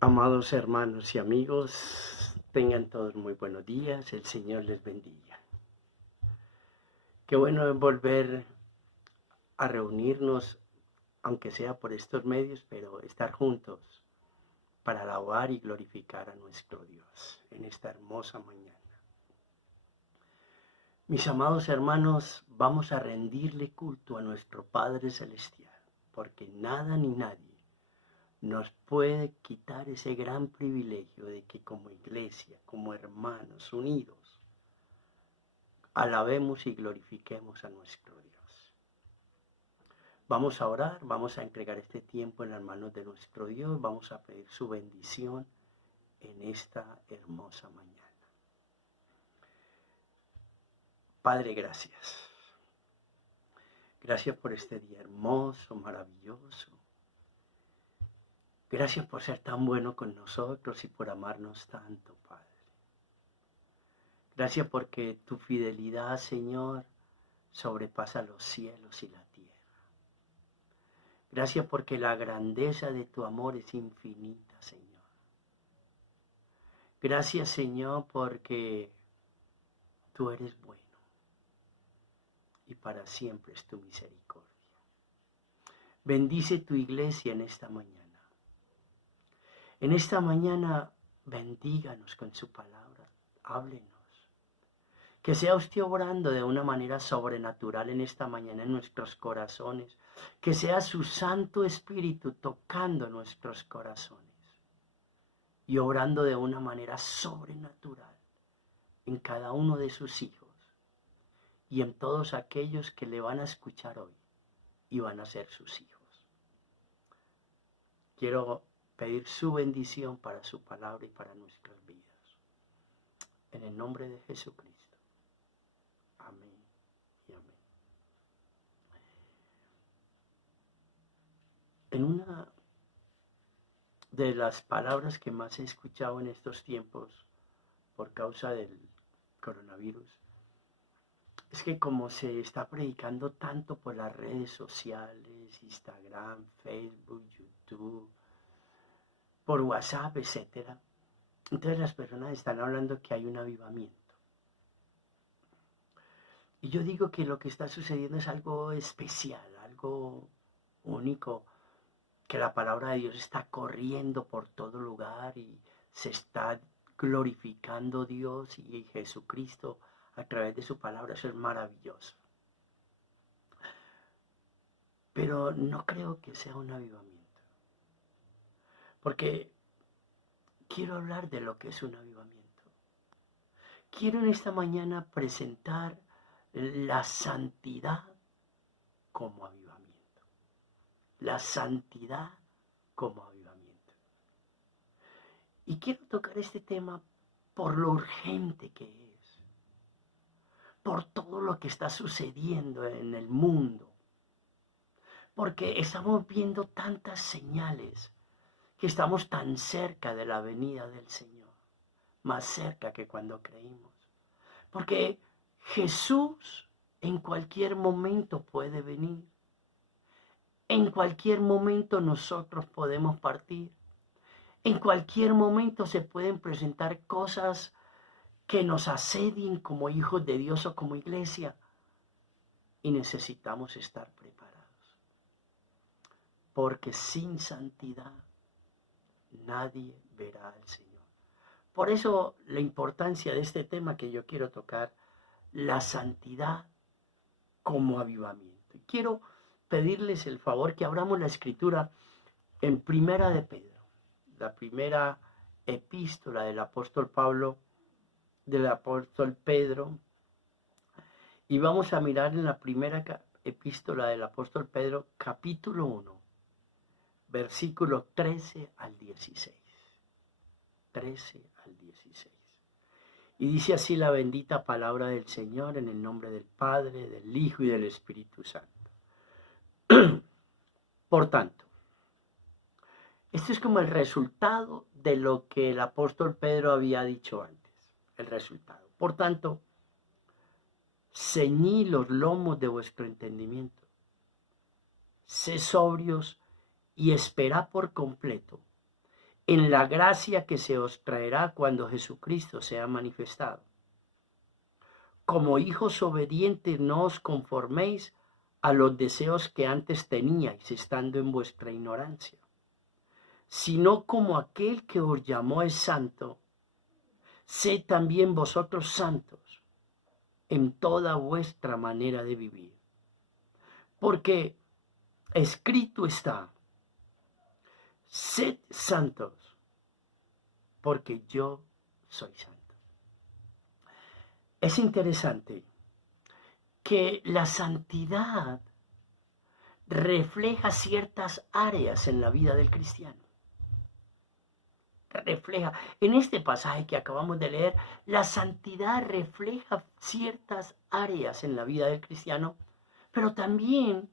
Amados hermanos y amigos, tengan todos muy buenos días, el Señor les bendiga. Qué bueno es volver a reunirnos, aunque sea por estos medios, pero estar juntos para alabar y glorificar a nuestro Dios en esta hermosa mañana. Mis amados hermanos, vamos a rendirle culto a nuestro Padre Celestial, porque nada ni nadie nos puede quitar ese gran privilegio de que como iglesia, como hermanos unidos, alabemos y glorifiquemos a nuestro Dios. Vamos a orar, vamos a entregar este tiempo en las manos de nuestro Dios, vamos a pedir su bendición en esta hermosa mañana. Padre, gracias. Gracias por este día hermoso, maravilloso. Gracias por ser tan bueno con nosotros y por amarnos tanto, Padre. Gracias porque tu fidelidad, Señor, sobrepasa los cielos y la tierra. Gracias porque la grandeza de tu amor es infinita, Señor. Gracias, Señor, porque tú eres bueno y para siempre es tu misericordia. Bendice tu iglesia en esta mañana. En esta mañana, bendíganos con su palabra. Háblenos. Que sea usted obrando de una manera sobrenatural en esta mañana en nuestros corazones. Que sea su Santo Espíritu tocando nuestros corazones y obrando de una manera sobrenatural en cada uno de sus hijos y en todos aquellos que le van a escuchar hoy y van a ser sus hijos. Quiero pedir su bendición para su palabra y para nuestras vidas. En el nombre de Jesucristo. Amén y amén. En una de las palabras que más he escuchado en estos tiempos por causa del coronavirus, es que como se está predicando tanto por las redes sociales, Instagram, Facebook, YouTube, por WhatsApp, etc., entonces las personas están hablando que hay un avivamiento. Y yo digo que lo que está sucediendo es algo especial, algo único, que la palabra de Dios está corriendo por todo lugar y se está glorificando Dios y Jesucristo a través de su palabra. Eso es maravilloso. Pero no creo que sea un avivamiento, porque quiero hablar de lo que es un avivamiento. Quiero en esta mañana presentar la santidad como avivamiento. La santidad como avivamiento. Y quiero tocar este tema por lo urgente que es, por todo lo que está sucediendo en el mundo, porque estamos viendo tantas señales que estamos tan cerca de la venida del Señor, más cerca que cuando creímos. Porque Jesús en cualquier momento puede venir. En cualquier momento nosotros podemos partir. En cualquier momento se pueden presentar cosas que nos asedien como hijos de Dios o como iglesia. Y necesitamos estar preparados. Porque sin santidad nadie verá al Señor. Por eso la importancia de este tema que yo quiero tocar, la santidad como avivamiento. Y quiero pedirles el favor que abramos la escritura en Primera de Pedro, la primera epístola del apóstol Pablo, del apóstol Pedro, y vamos a mirar en la primera epístola del apóstol Pedro, capítulo 1, versículos 13 al 16. 13 al 16. Y dice así la bendita palabra del Señor en el nombre del Padre, del Hijo y del Espíritu Santo. Por tanto, esto es como el resultado de lo que el apóstol Pedro había dicho antes. El resultado. Por tanto, ceñid los lomos de vuestro entendimiento. Sed sobrios y esperad por completo en la gracia que se os traerá cuando Jesucristo sea manifestado. Como hijos obedientes no os conforméis a los deseos que antes teníais estando en vuestra ignorancia, sino como aquel que os llamó es santo, sed también vosotros santos en toda vuestra manera de vivir. Porque escrito está, sed santos, porque yo soy santo. Es interesante que la santidad refleja ciertas áreas en la vida del cristiano. Refleja, en este pasaje que acabamos de leer, la santidad refleja ciertas áreas en la vida del cristiano, pero también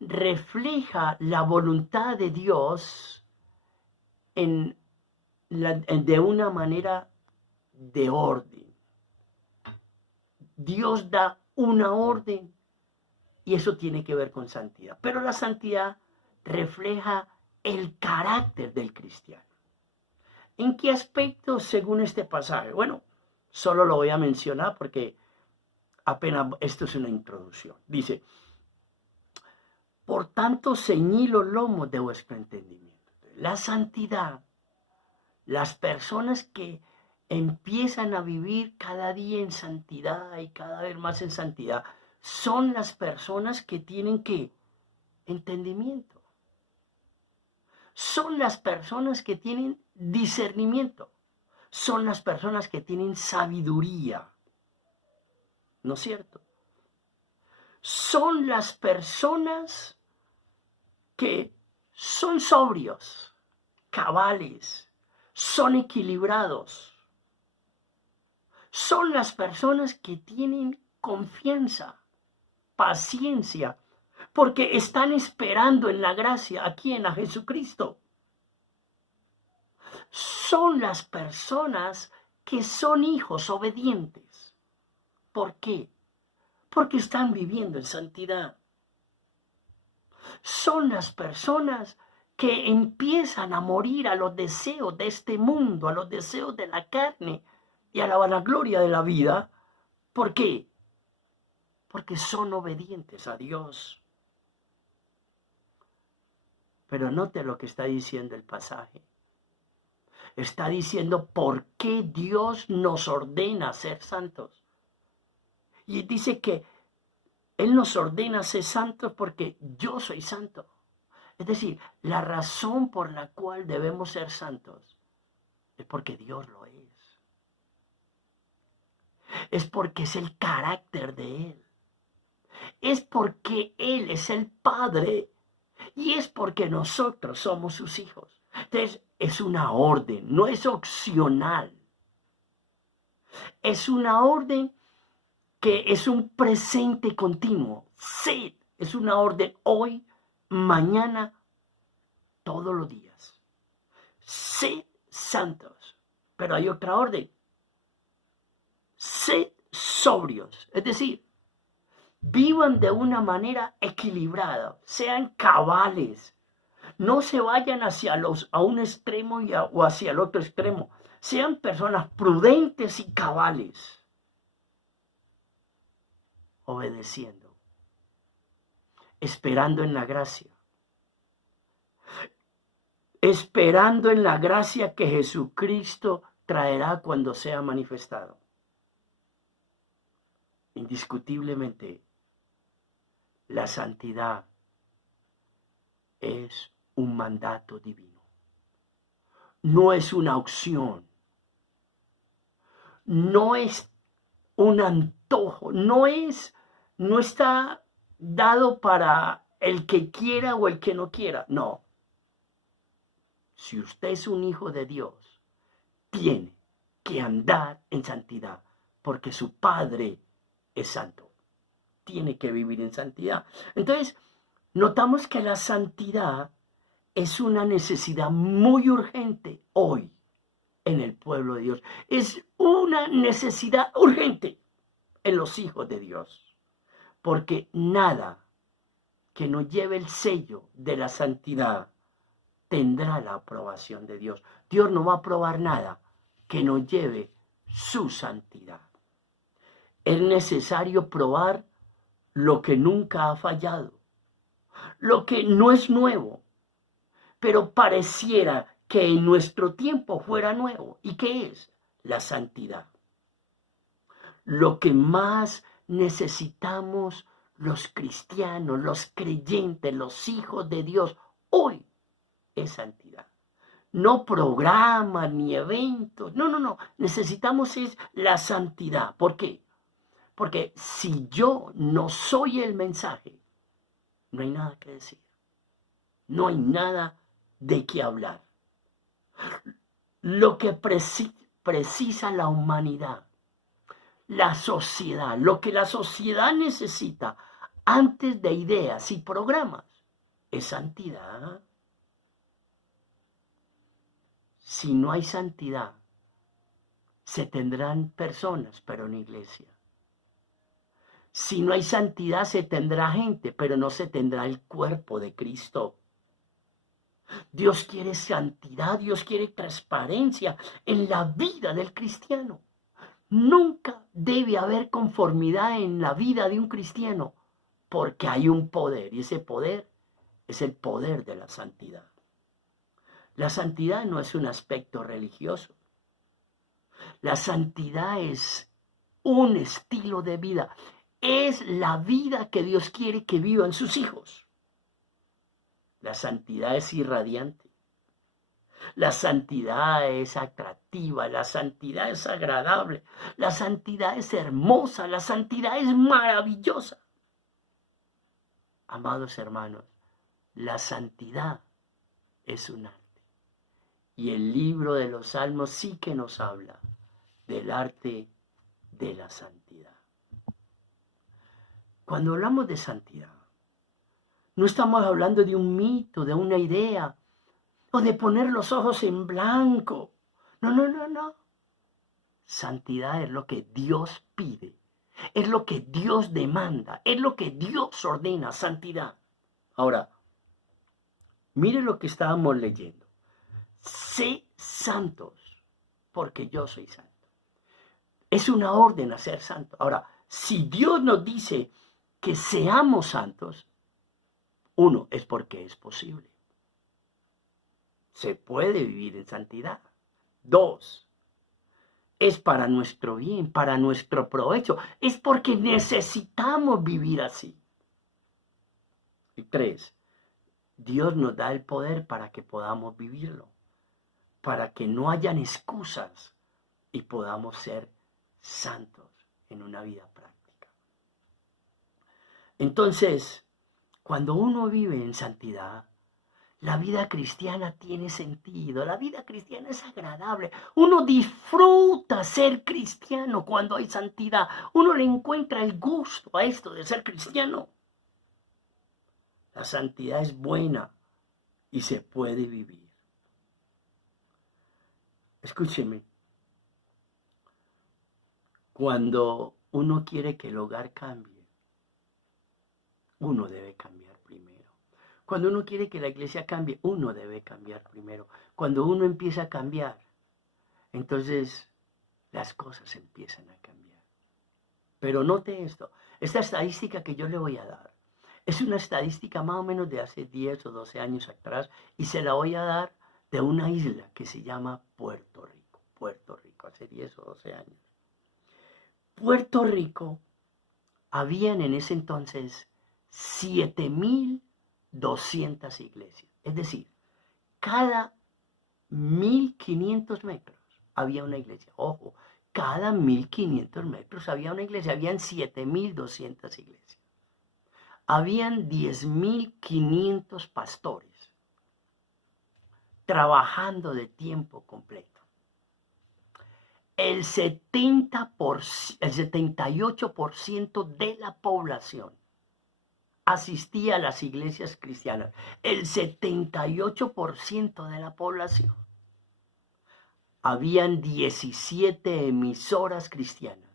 refleja la voluntad de Dios de una manera de orden. Dios da una orden y eso tiene que ver con santidad. Pero la santidad refleja el carácter del cristiano. ¿En qué aspectos según este pasaje? Bueno, solo lo voy a mencionar porque apenas esto es una introducción. Dice, por tanto, ceñid los lomos de vuestro entendimiento. La santidad, las personas que empiezan a vivir cada día en santidad y cada vez más en santidad, son las personas que tienen ¿qué? Entendimiento. Son las personas que tienen discernimiento. Son las personas que tienen sabiduría. ¿No es cierto? Son las personas que son sobrios, cabales, son equilibrados. Son las personas que tienen confianza, paciencia, porque están esperando en la gracia, ¿a quién? A Jesucristo. Son las personas que son hijos obedientes. ¿Por qué? Porque están viviendo en santidad. Son las personas que empiezan a morir a los deseos de este mundo, a los deseos de la carne y a la vanagloria de la vida. ¿Por qué? Porque son obedientes a Dios. Pero note lo que está diciendo el pasaje. Está diciendo por qué Dios nos ordena ser santos. Y dice que Él nos ordena ser santos porque yo soy santo. Es decir, la razón por la cual debemos ser santos es porque Dios lo es. Es porque es el carácter de Él. Es porque Él es el Padre y es porque nosotros somos sus hijos. Entonces, es una orden, no es opcional. Es una orden que es un presente continuo. Sed, es una orden hoy, mañana, todos los días. Sed santos. Pero hay otra orden. Sed sobrios. Es decir, vivan de una manera equilibrada, sean cabales. No se vayan a un extremo o hacia el otro extremo. Sean personas prudentes y cabales, obedeciendo, esperando en la gracia. Esperando en la gracia que Jesucristo traerá cuando sea manifestado. Indiscutiblemente, la santidad es un mandato divino. No es una opción. No es un antojo. No está dado para el que quiera o el que no quiera. No. Si usted es un hijo de Dios, tiene que andar en santidad, porque su Padre es santo. Tiene que vivir en santidad. Entonces, notamos que la santidad es una necesidad muy urgente hoy en el pueblo de Dios. Es una necesidad urgente en los hijos de Dios, porque nada que no lleve el sello de la santidad tendrá la aprobación de Dios. Dios no va a aprobar nada que no lleve su santidad. Es necesario probar lo que nunca ha fallado, lo que no es nuevo, pero pareciera que en nuestro tiempo fuera nuevo. ¿Y qué es? La santidad. Lo que más necesitamos los cristianos, los creyentes, los hijos de Dios hoy es santidad. No programas ni eventos, no. Necesitamos es la santidad. ¿Por qué? Porque si yo no soy el mensaje, no hay nada que decir. No hay nada de qué hablar. Lo que precisa la humanidad, la sociedad, lo que la sociedad necesita antes de ideas y programas, es santidad. Si no hay santidad, se tendrán personas, pero no iglesia. Si no hay santidad, se tendrá gente, pero no se tendrá el cuerpo de Cristo. Dios quiere santidad, Dios quiere transparencia en la vida del cristiano. Nunca debe haber conformidad en la vida de un cristiano, porque hay un poder, y ese poder es el poder de la santidad. La santidad no es un aspecto religioso. La santidad es un estilo de vida. Es la vida que Dios quiere que vivan sus hijos. La santidad es irradiante. La santidad es atractiva. La santidad es agradable. La santidad es hermosa. La santidad es maravillosa. Amados hermanos, la santidad es un arte. Y el libro de los Salmos sí que nos habla del arte de la santidad. Cuando hablamos de santidad, no estamos hablando de un mito, de una idea, o de poner los ojos en blanco. No. Santidad es lo que Dios pide, es lo que Dios demanda, es lo que Dios ordena, santidad. Ahora, mire lo que estábamos leyendo. Sé santos, porque yo soy santo. Es una orden a ser santo. Ahora, si Dios nos dice que seamos santos, uno, es porque es posible. Se puede vivir en santidad. Dos, es para nuestro bien, para nuestro provecho. Es porque necesitamos vivir así. Y tres, Dios nos da el poder para que podamos vivirlo, para que no hayan excusas y podamos ser santos en una vida práctica. Entonces, cuando uno vive en santidad, la vida cristiana tiene sentido, la vida cristiana es agradable. Uno disfruta ser cristiano cuando hay santidad. Uno le encuentra el gusto a esto de ser cristiano. La santidad es buena y se puede vivir. Escúcheme, cuando uno quiere que el hogar cambie, uno debe cambiar primero. Cuando uno quiere que la iglesia cambie, uno debe cambiar primero. Cuando uno empieza a cambiar, entonces las cosas empiezan a cambiar. Pero note esto, esta estadística que yo le voy a dar, es una estadística más o menos de hace 10 o 12 años atrás, y se la voy a dar de una isla que se llama Puerto Rico. Puerto Rico, hace 10 o 12 años. Puerto Rico, habían en ese entonces 7.200 iglesias. Es decir, cada 1.500 metros había una iglesia. Ojo, cada 1.500 metros había una iglesia. Habían 7.200 iglesias. Habían 10.500 pastores trabajando de tiempo completo. El 78% de la población asistía a las iglesias cristianas. El 78% de la población. Habían 17 emisoras cristianas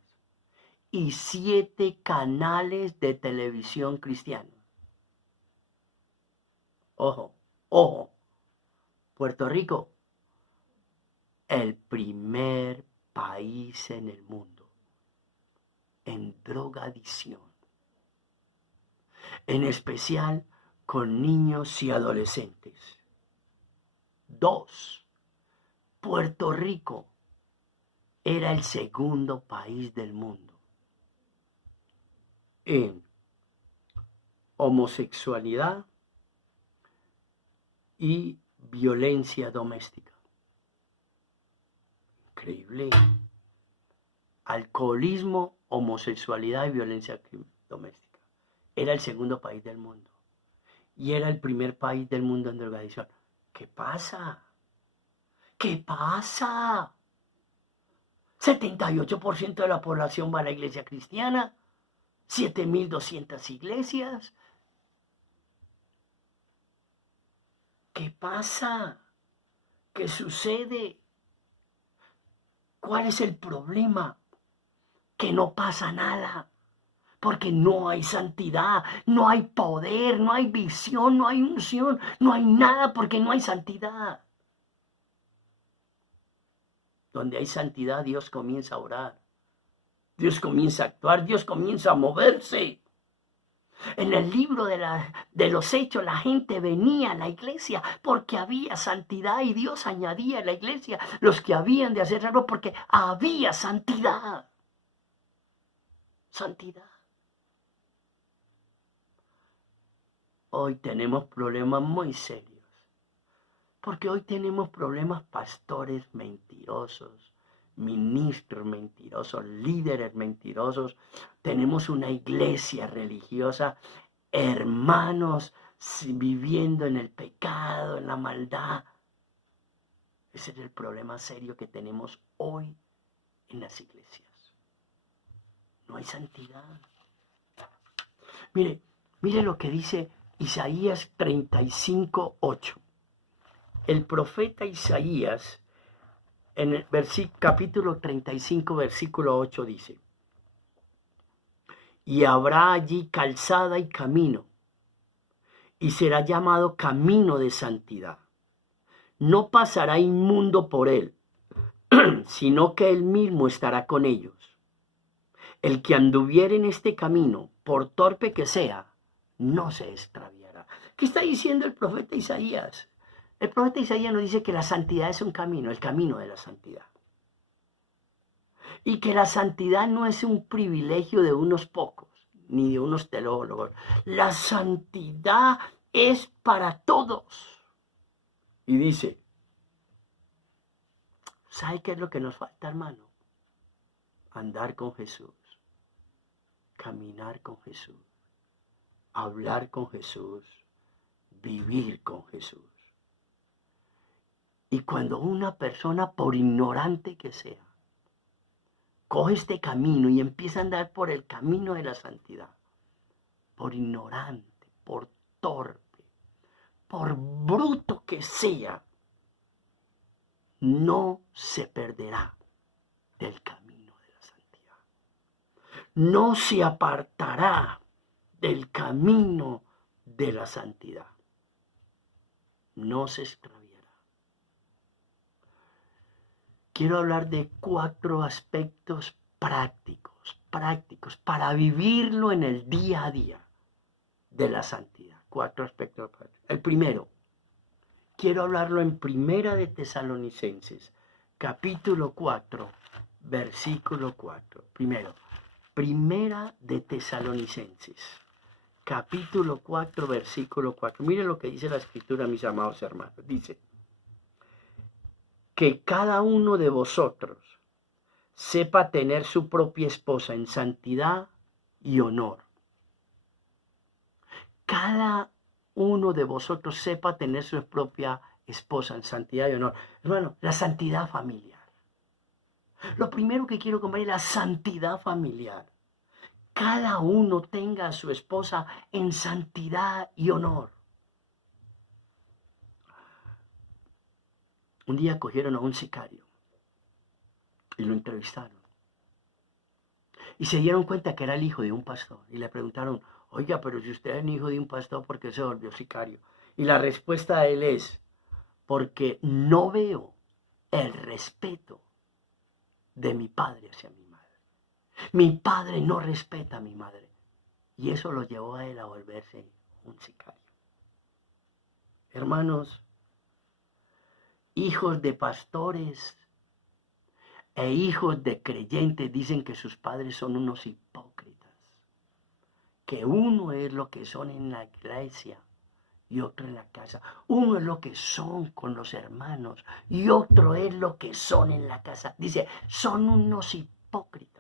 y 7 canales de televisión cristianos. Ojo. Puerto Rico, el primer país en el mundo en drogadicción, en especial con niños y adolescentes. 2. Puerto Rico era el segundo país del mundo en homosexualidad y violencia doméstica. Increíble. Alcoholismo, homosexualidad y violencia doméstica. Era el segundo país del mundo. Y era el primer país del mundo en drogadicción. ¿Qué pasa? ¿Qué pasa? 78% de la población va a la iglesia cristiana. 7.200 iglesias. ¿Qué pasa? ¿Qué sucede? ¿Cuál es el problema? Que no pasa nada, porque no hay santidad, no hay poder, no hay visión, no hay unción, no hay nada porque no hay santidad. Donde hay santidad, Dios comienza a orar, Dios comienza a actuar, Dios comienza a moverse. En el libro de los Hechos, la gente venía a la iglesia porque había santidad y Dios añadía a la iglesia los que habían de hacer algo porque había santidad. Santidad. Hoy tenemos problemas muy serios, porque hoy tenemos problemas pastores mentirosos, ministros mentirosos, líderes mentirosos. Tenemos una iglesia religiosa, hermanos viviendo en el pecado, en la maldad. Ese es el problema serio que tenemos hoy en las iglesias. No hay santidad. Mire lo que dice Isaías 35:8. El profeta Isaías, en el capítulo 35, versículo 8, dice: y habrá allí calzada y camino, y será llamado camino de santidad. No pasará inmundo por él, sino que él mismo estará con ellos. El que anduviere en este camino, por torpe que sea, no se extraviará. ¿Qué está diciendo el profeta Isaías? El profeta Isaías nos dice que la santidad es un camino, el camino de la santidad. Y que la santidad no es un privilegio de unos pocos, ni de unos teólogos. La santidad es para todos. Y dice, ¿sabe qué es lo que nos falta, hermano? Andar con Jesús, caminar con Jesús, hablar con Jesús, vivir con Jesús. Y cuando una persona, por ignorante que sea, coge este camino y empieza a andar por el camino de la santidad, por ignorante, por torpe, por bruto que sea, no se perderá del camino de la santidad. No se apartará del camino de la santidad. No se extraviará. Quiero hablar de 4 aspectos prácticos para vivirlo en el día a día de la santidad. 4 aspectos prácticos. El primero, quiero hablarlo en Primera de Tesalonicenses, capítulo 4, versículo 4. Primero, Primera de Tesalonicenses, capítulo 4, versículo 4. Miren lo que dice la Escritura, mis amados hermanos. Dice: que cada uno de vosotros sepa tener su propia esposa en santidad y honor. Cada uno de vosotros sepa tener su propia esposa en santidad y honor. Hermano, la santidad familiar. Lo primero que quiero compartir es la santidad familiar. Cada uno tenga a su esposa en santidad y honor. Un día cogieron a un sicario y lo entrevistaron. Y se dieron cuenta que era el hijo de un pastor. Y le preguntaron, oiga, pero si usted es el hijo de un pastor, ¿por qué se volvió sicario? Y la respuesta de él es, porque no veo el respeto de mi padre hacia mi madre. Mi padre no respeta a mi madre. Y eso lo llevó a él a volverse un sicario. Hermanos, hijos de pastores e hijos de creyentes dicen que sus padres son unos hipócritas, que uno es lo que son en la iglesia y otro en la casa. Uno es lo que son con los hermanos y otro es lo que son en la casa. Dice, son unos hipócritas.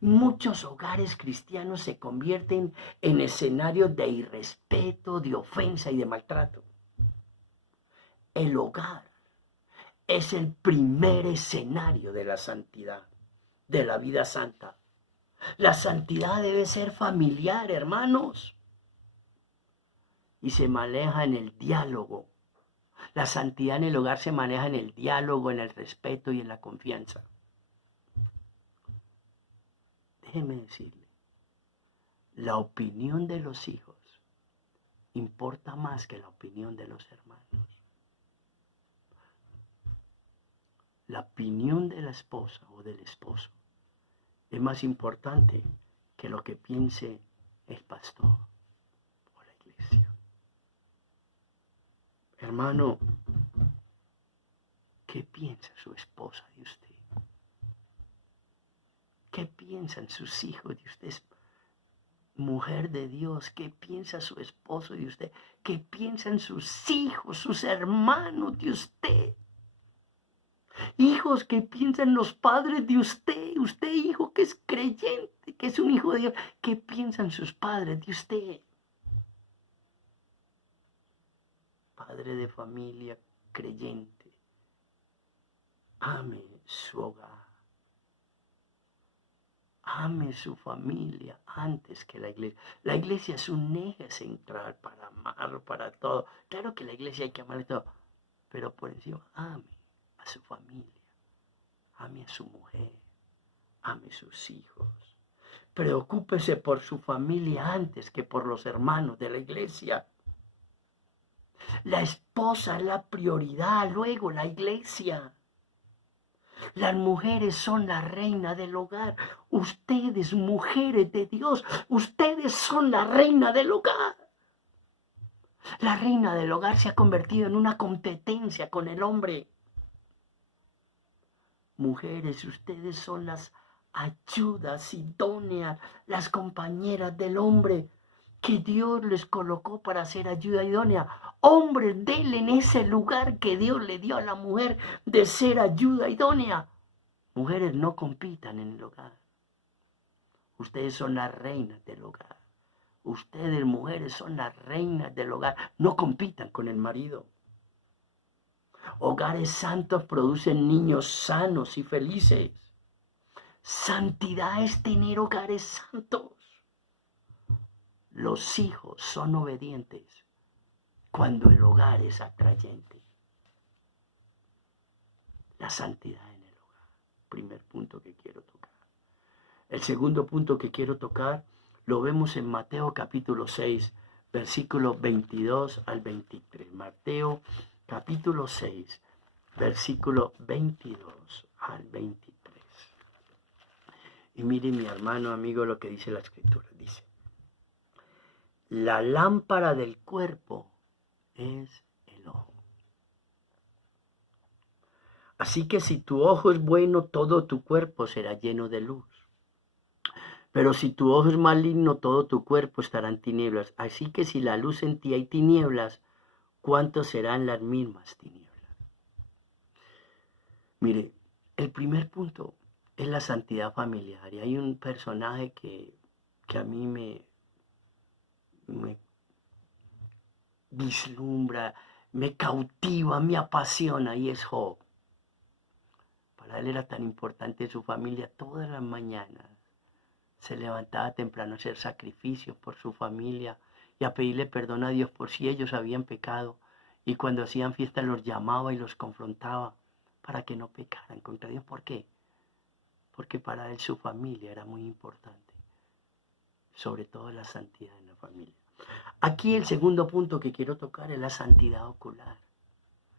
Muchos hogares cristianos se convierten en escenarios de irrespeto, de ofensa y de maltrato. El hogar es el primer escenario de la santidad, de la vida santa. La santidad debe ser familiar, hermanos, y se maneja en el diálogo. La santidad en el hogar se maneja en el diálogo, en el respeto y en la confianza. Déjeme decirle, la opinión de los hijos importa más que la opinión de los hermanos. La opinión de la esposa o del esposo es más importante que lo que piense el pastor o la iglesia. Hermano, ¿qué piensa su esposa de usted? ¿Qué piensan sus hijos de usted? Mujer de Dios, ¿qué piensa su esposo de usted? ¿Qué piensan sus hijos, sus hermanos de usted? Hijos, ¿qué piensan los padres de usted? Usted, hijo, que es creyente, que es un hijo de Dios, ¿qué piensan sus padres de usted? Padre de familia, creyente, ame su hogar. Ame su familia antes que la iglesia. La iglesia es un eje central para amar, para todo. Claro que la iglesia hay que amarle todo, pero por encima ame a su familia, ame a su mujer, ame a sus hijos. Preocúpese por su familia antes que por los hermanos de la iglesia. La esposa es la prioridad, luego la iglesia. Las mujeres son la reina del hogar. Ustedes, mujeres de Dios, ustedes son la reina del hogar. La reina del hogar se ha convertido en una competencia con el hombre. Mujeres, ustedes son las ayudas idóneas, las compañeras del hombre que Dios les colocó para ser ayuda idónea. Hombres, denle en ese lugar que Dios le dio a la mujer de ser ayuda idónea. Mujeres, no compitan en el hogar. Ustedes son las reinas del hogar. Ustedes, mujeres, son las reinas del hogar. No compitan con el marido. Hogares santos producen niños sanos y felices. Santidad es tener hogares santos. Los hijos son obedientes cuando el hogar es atrayente. La santidad en el hogar. Primer punto que quiero tocar. El segundo punto que quiero tocar lo vemos en Mateo capítulo 6, versículos 22 al 23. Mateo capítulo 6, versículo 22 al 23. Y mire, mi hermano, amigo, lo que dice la escritura. Dice, la lámpara del cuerpo es el ojo. Así que si tu ojo es bueno, todo tu cuerpo será lleno de luz. Pero si tu ojo es maligno, todo tu cuerpo estará en tinieblas. Así que si la luz en ti hay tinieblas, ¿cuánto serán las mismas tinieblas? Mire, el primer punto es la santidad familiar. Y hay un personaje que a mí me vislumbra, me cautiva, me apasiona, y es Job. Para él era tan importante su familia. Todas las mañanas se levantaba temprano a hacer sacrificios por su familia y a pedirle perdón a Dios por si ellos habían pecado. Y cuando hacían fiesta los llamaba y los confrontaba para que no pecaran contra Dios. ¿Por qué? Porque para él su familia era muy importante. Sobre todo la santidad en la familia. Aquí el segundo punto que quiero tocar es la santidad ocular.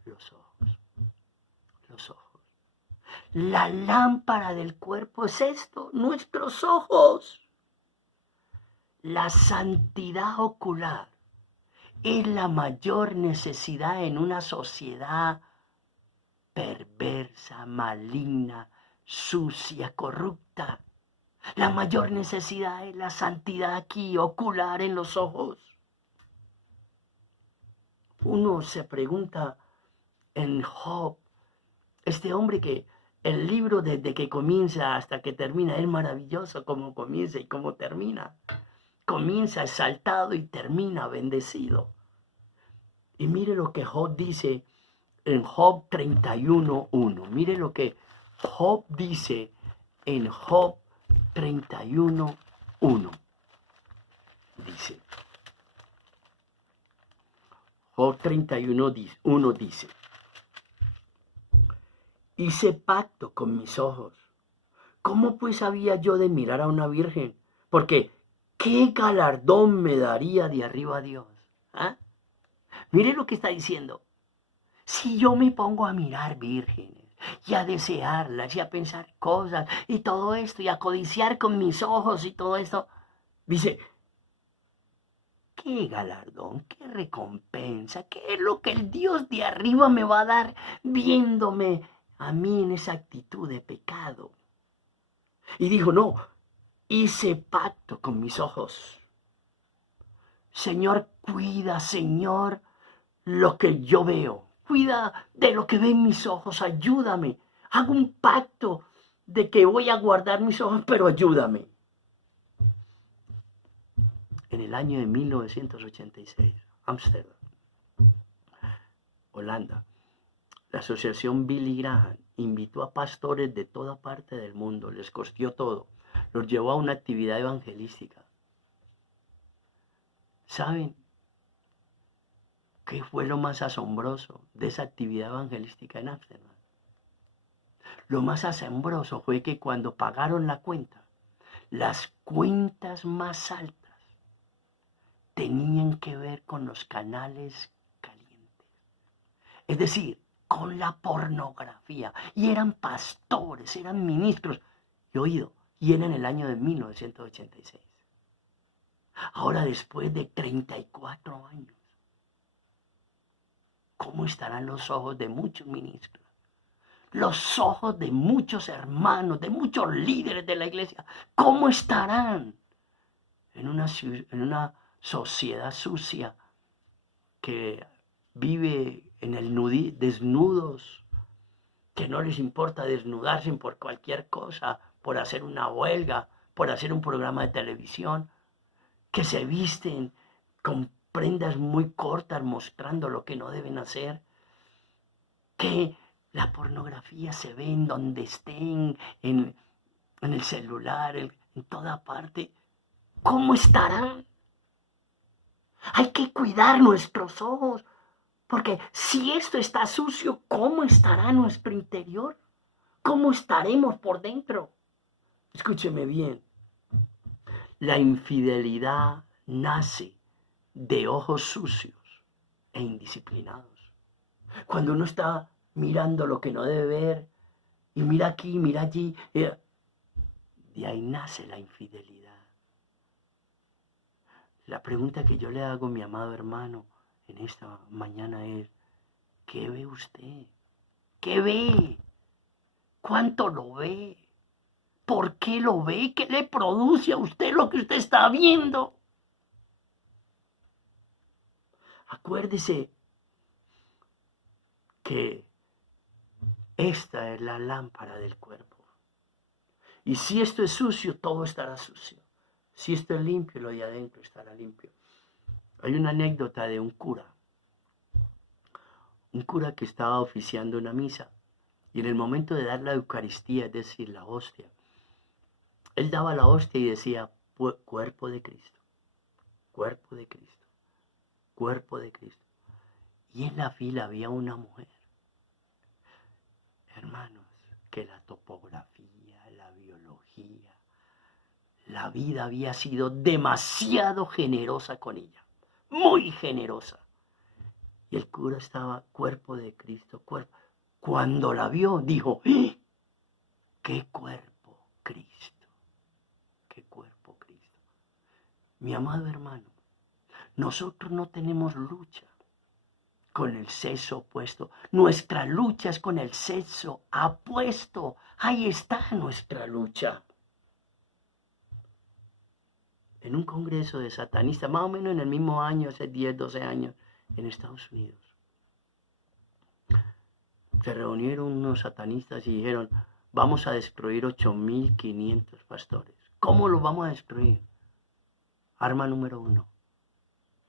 Los ojos. Los ojos. La lámpara del cuerpo es esto, nuestros ojos. La santidad ocular es la mayor necesidad en una sociedad perversa, maligna, sucia, corrupta. La mayor necesidad es la santidad aquí, ocular en los ojos. Uno se pregunta en Job, este hombre que el libro desde que comienza hasta que termina es maravilloso como comienza y cómo termina. Comienza exaltado y termina bendecido. Y mire lo que Job dice en Job 31:1. Mire lo que Job dice en Job 31:1. Dice, Job 31:1 dice, hice pacto con mis ojos. ¿Cómo pues había yo de mirar a una virgen? Porque ¿qué galardón me daría de arriba a Dios? ¿Ah? Mire lo que está diciendo. Si yo me pongo a mirar vírgenes y a desearlas y a pensar cosas y todo esto y a codiciar con mis ojos y todo esto, dice, ¿qué galardón, qué recompensa, qué es lo que el Dios de arriba me va a dar viéndome a mí en esa actitud de pecado? Y dijo, no, hice pacto con mis ojos. Señor, cuida, Señor, lo que yo veo. Cuida de lo que ven mis ojos, ayúdame. Hago un pacto de que voy a guardar mis ojos, pero ayúdame. En el año de 1986, Ámsterdam, Holanda, la asociación Billy Graham invitó a pastores de toda parte del mundo, les costeó todo, los llevó a una actividad evangelística. ¿Saben qué fue lo más asombroso de esa actividad evangelística en Ámsterdam? Lo más asombroso fue que cuando pagaron la cuenta, las cuentas más altas tenían que ver con los canales calientes. Es decir, con la pornografía. Y eran pastores, eran ministros. Y oído, y era en el año de 1986. Ahora, después de 34 años, ¿cómo estarán los ojos de muchos ministros? Los ojos de muchos hermanos, de muchos líderes de la iglesia, ¿cómo estarán en una sociedad sucia que vive en el desnudos, que no les importa desnudarse por cualquier cosa, por hacer una huelga, por hacer un programa de televisión, que se visten con prendas muy cortas mostrando lo que no deben hacer, que la pornografía se ve en donde estén, en el celular, en toda parte? ¿Cómo estarán? Hay que cuidar nuestros ojos, porque si esto está sucio, ¿cómo estará nuestro interior? ¿Cómo estaremos por dentro? Escúcheme bien. La infidelidad nace de ojos sucios e indisciplinados. Cuando uno está mirando lo que no debe ver, y mira aquí, mira allí, de ahí nace la infidelidad. La pregunta que yo le hago a mi amado hermano en esta mañana es, ¿qué ve usted? ¿Qué ve? ¿Cuánto lo ve? ¿Por qué lo ve? ¿Qué le produce a usted lo que usted está viendo? Acuérdese que esta es la lámpara del cuerpo. Y si esto es sucio, todo estará sucio. Si esto es limpio, lo de adentro estará limpio. Hay una anécdota de un cura que estaba oficiando una misa. Y en el momento de dar la Eucaristía, es decir, la hostia, él daba la hostia y decía, cuerpo de Cristo, cuerpo de Cristo, cuerpo de Cristo. Y en la fila había una mujer. Hermanos, que la topografía, la biología, la vida había sido demasiado generosa con ella. muy generosa. Y el cura estaba cuerpo de Cristo, cuerpo. Cuando la vio, dijo, ¡ah! ¡Qué cuerpo Cristo! ¡Qué cuerpo Cristo! Mi amado hermano, nosotros no tenemos lucha con el sexo opuesto. Nuestra lucha es con el sexo apuesto. Ahí está nuestra lucha. En un congreso de satanistas, más o menos en el mismo año, hace 10, 12 años, en Estados Unidos, se reunieron unos satanistas y dijeron, vamos a destruir 8.500 pastores. ¿Cómo los vamos a destruir? Arma número 1,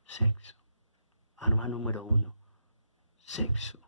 sexo. Arma número 1, sexo.